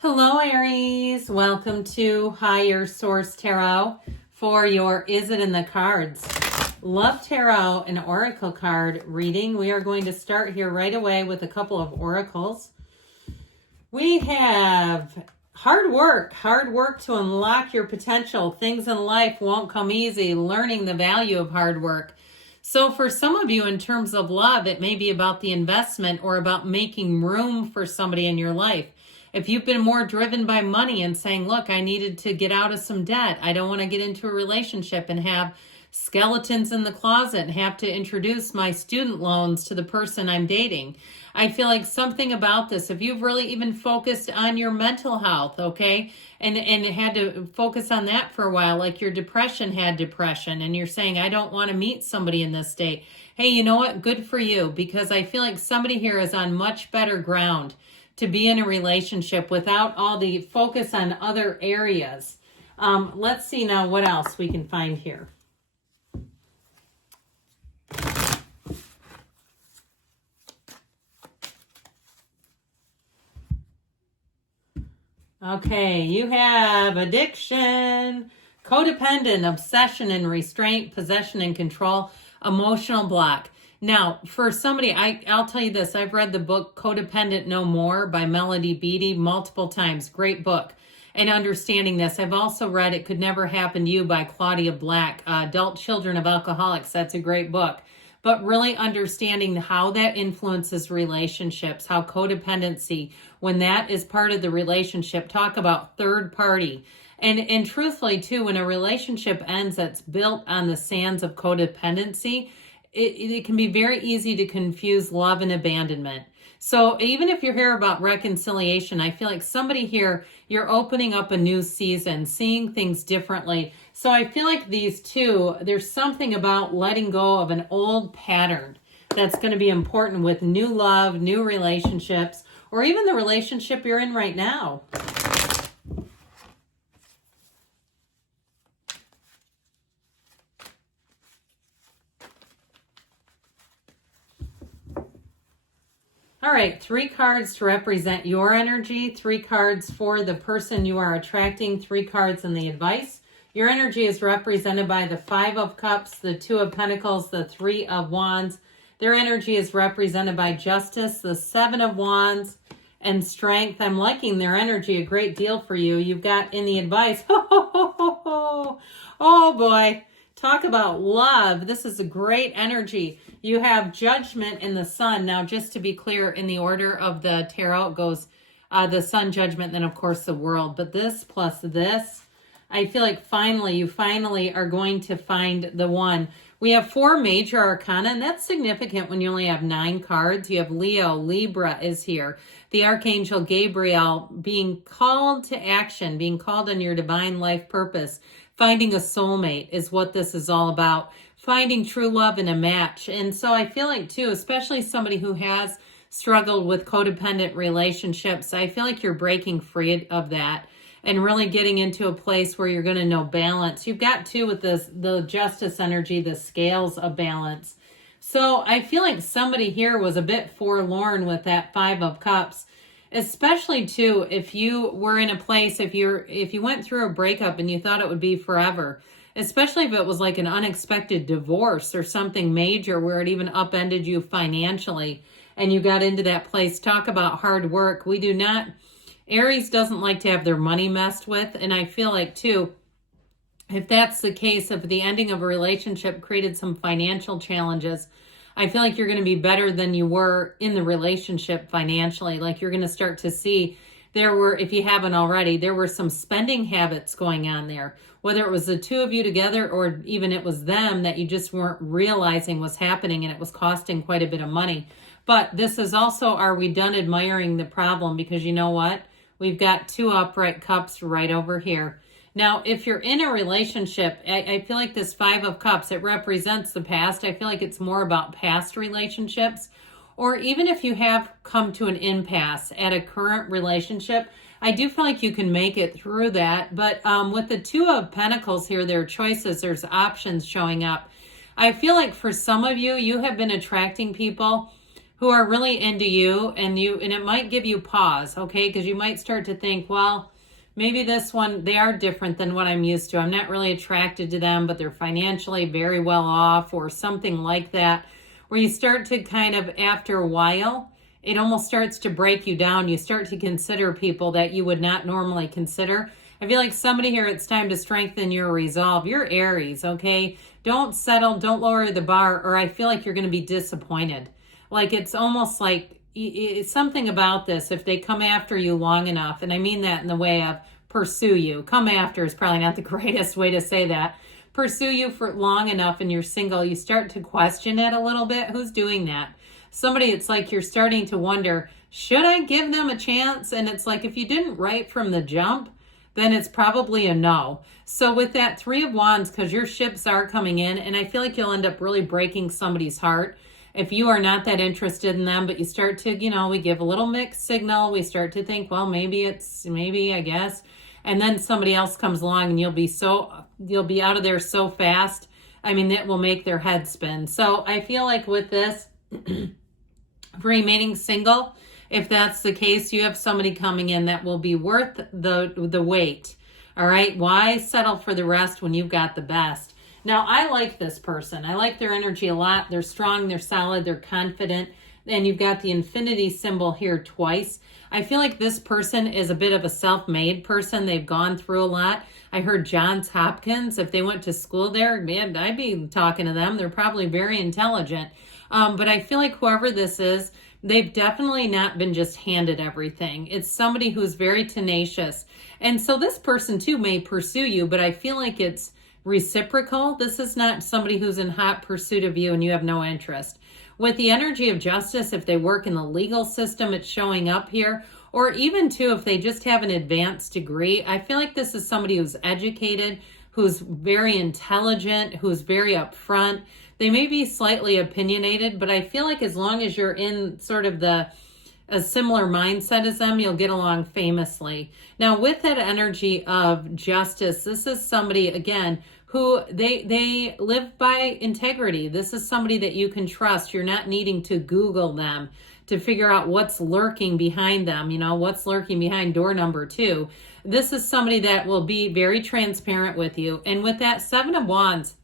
Hello, Aries. Welcome to Higher Source Tarot for your Is It in the Cards Love Tarot and Oracle card reading. We are going to start here right away with a couple of oracles. We have hard work to unlock your potential. Things in life won't come easy. Learning the value of hard work. So for some of you, in terms of love, it may be about the investment or about making room for somebody in your life. If you've been more driven by money and saying, look, I needed to get out of some debt. I don't want to get into a relationship and have skeletons in the closet and have to introduce my student loans to the person I'm dating. I feel like something about this, if you've really even focused on your mental health, okay, and had to focus on that for a while, like your depression had depression, and you're saying, I don't want to meet somebody in this state. Hey, you know what? Good for you, because I feel like somebody here is on much better ground to be in a relationship without all the focus on other areas. Let's see now what else we can find here. Okay, you have addiction, codependent, obsession and restraint, possession and control, emotional block. Now, for somebody, I'll tell you this. I've read the book Codependent No More by Melody Beattie multiple times. Great book. And understanding this, I've also read It Could Never Happen to You by Claudia Black, Adult Children of Alcoholics. That's a great book. But really understanding how that influences relationships, how codependency, when that is part of the relationship, talk about third party. And truthfully, too, when a relationship ends that's built on the sands of codependency, it can be very easy to confuse love and abandonment. So even if you're here about reconciliation, I feel like somebody here, you're opening up a new season, seeing things differently. So I feel like these two, there's something about letting go of an old pattern that's going to be important with new love, new relationships, or even the relationship you're in right now. All right, 3 cards to represent your energy, 3 cards for the person you are attracting, 3 cards in the advice. Your energy is represented by the 5 of Cups, the 2 of Pentacles, the 3 of Wands. Their energy is represented by Justice, the 7 of Wands, and Strength. I'm liking their energy a great deal for you. You've got in the advice, oh boy, talk about love. This is a great energy. You have Judgment in the Sun. Now, just to be clear, in the order of the tarot, it goes the Sun, Judgment, then of course the World. But this plus this, I feel like you finally are going to find the one. We have 4 major arcana, and that's significant when you only have 9 cards. You have Leo, Libra is here. The Archangel Gabriel being called to action, being called on your divine life purpose. Finding a soulmate is what this is all about. Finding true love in a match. And so I feel like, too, especially somebody who has struggled with codependent relationships, I feel like you're breaking free of that and really getting into a place where you're going to know balance. You've got, too, with the Justice energy, the scales of balance. So I feel like somebody here was a bit forlorn with that 5 of Cups, especially, too, if you were in a place, if you went through a breakup and you thought it would be forever, especially if it was like an unexpected divorce or something major where it even upended you financially and you got into that place. Talk about hard work. Aries doesn't like to have their money messed with. And I feel like, too, if that's the case, if the ending of a relationship created some financial challenges, I feel like you're going to be better than you were in the relationship financially. Like you're going to start to see if you haven't already, there were some spending habits going on there. Whether it was the 2 of you together or even it was them that you just weren't realizing was happening and it was costing quite a bit of money. But this is also, are we done admiring the problem? Because you know what? We've got 2 upright cups right over here. Now, if you're in a relationship, I feel like this 5 of Cups, it represents the past. I feel like it's more about past relationships. Or even if you have come to an impasse at a current relationship, I do feel like you can make it through that. But with the 2 of Pentacles here, there are choices, there's options showing up. I feel like for some of you, you have been attracting people who are really into you, and it might give you pause, okay? Because you might start to think, well, maybe this one, they are different than what I'm used to. I'm not really attracted to them, but they're financially very well off, or something like that, where you start to kind of, after a while, it almost starts to break you down. You start to consider people that you would not normally consider. I feel like somebody here, it's time to strengthen your resolve. You're Aries, okay? Don't settle, don't lower the bar, or I feel like you're going to be disappointed. Like, it's almost like it's something about this. If they come after you long enough, and I mean that in the way of pursue you. Come after is probably not the greatest way to say that. Pursue you for long enough and you're single, you start to question it a little bit. Who's doing that? Somebody, it's like you're starting to wonder, should I give them a chance? And it's like, if you didn't right from the jump, then it's probably a no. So with that Three of Wands, because your ships are coming in, and I feel like you'll end up really breaking somebody's heart if you are not that interested in them, but you start to, we give a little mixed signal. We start to think, well, maybe, I guess. And then somebody else comes along and you'll be out of there so fast. I mean, it will make their head spin. So I feel like with this, remaining single, if that's the case, you have somebody coming in that will be worth the wait. All right. Why settle for the rest when you've got the best? Now, I like this person. I like their energy a lot. They're strong, they're solid, they're confident. And you've got the infinity symbol here twice. I feel like this person is a bit of a self-made person. They've gone through a lot. I heard Johns Hopkins, if they went to school there, man, I'd be talking to them. They're probably very intelligent. But I feel like whoever this is, they've definitely not been just handed everything. It's somebody who's very tenacious. And so this person too may pursue you, but I feel like it's reciprocal. This is not somebody who's in hot pursuit of you and you have no interest. With the energy of justice, if they work in the legal system, it's showing up here. Or even too, if they just have an advanced degree, I feel like this is somebody who's educated, who's very intelligent, who's very upfront. They may be slightly opinionated, but I feel like as long as you're in sort of a similar mindset as them, you'll get along famously. Now, with that energy of justice, this is somebody, again, who they live by integrity. This is somebody that you can trust. You're not needing to Google them to figure out what's lurking behind them, what's lurking behind door number 2. This is somebody that will be very transparent with you. And with that Seven of Wands,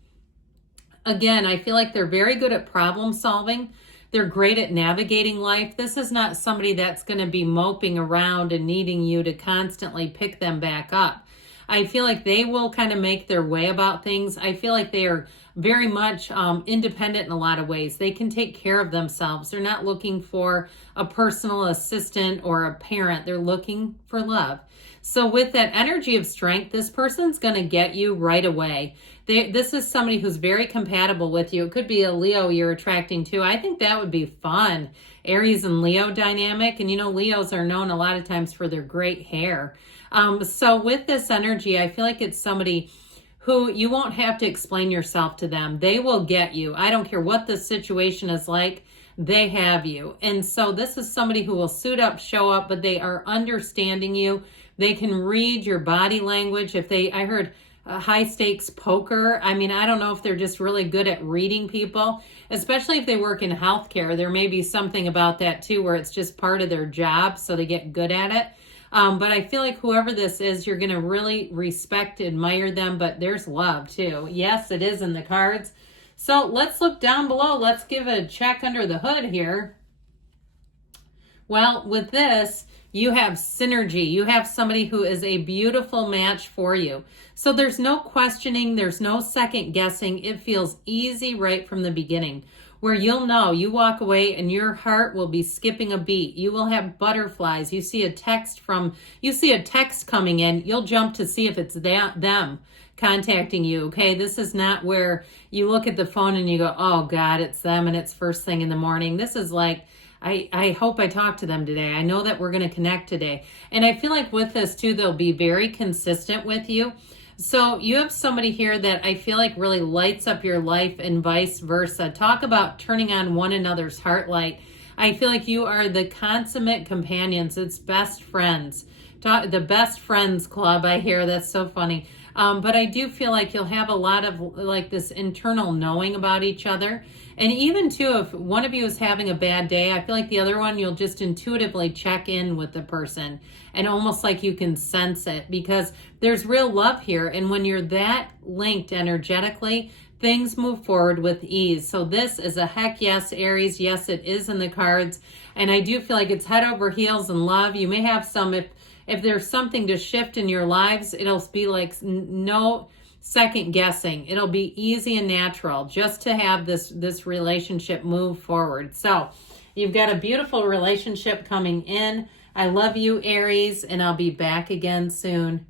again, I feel like they're very good at problem solving. They're great at navigating life. This is not somebody that's going to be moping around and needing you to constantly pick them back up. I feel like they will kind of make their way about things. I feel like they are very much independent in a lot of ways. They can take care of themselves. They're not looking for a personal assistant or a parent. They're looking for love. So with that energy of strength, this person's going to get you right away. This is somebody who's very compatible with you. It could be a Leo you're attracting to. I think that would be fun. Aries and Leo dynamic. And Leos are known a lot of times for their great hair. So with this energy, I feel like it's somebody who you won't have to explain yourself to them. They will get you. I don't care what the situation is like. They have you. And so this is somebody who will suit up, show up, but they are understanding you. They can read your body language. I heard high stakes poker. I mean, I don't know if they're just really good at reading people, especially if they work in healthcare. There may be something about that too, where it's just part of their job, so they get good at it. But I feel like whoever this is, you're going to really respect, admire them, but there's love too. Yes, it is in the cards. So let's look down below. Let's give a check under the hood here. Well, with this, you have synergy. You have somebody who is a beautiful match for you. So there's no questioning. There's no second guessing. It feels easy right from the beginning, where you'll know, you walk away and your heart will be skipping a beat. You will have butterflies. You see a text coming in. You'll jump to see if it's them contacting you. Okay. This is not where you look at the phone and you go, oh God, it's them. And it's first thing in the morning. This is like, I hope I talk to them today. I know that we're going to connect today. And I feel like with this too, they'll be very consistent with you. So you have somebody here that I feel like really lights up your life and vice versa. Talk about turning on one another's heart light. I feel like you are the consummate companions. It's best friends. The best friends club, I hear. That's so funny. But I do feel like you'll have a lot of like this internal knowing about each other. And even too, if one of you is having a bad day, I feel like the other one, you'll just intuitively check in with the person and almost like you can sense it, because there's real love here. And when you're that linked energetically, things move forward with ease. So this is a heck yes, Aries. Yes, it is in the cards. And I do feel like it's head over heels in love. You may have some, if there's something to shift in your lives, it'll be like no second guessing. It'll be easy and natural just to have this relationship move forward. So you've got a beautiful relationship coming in. I love you, Aries, and I'll be back again soon.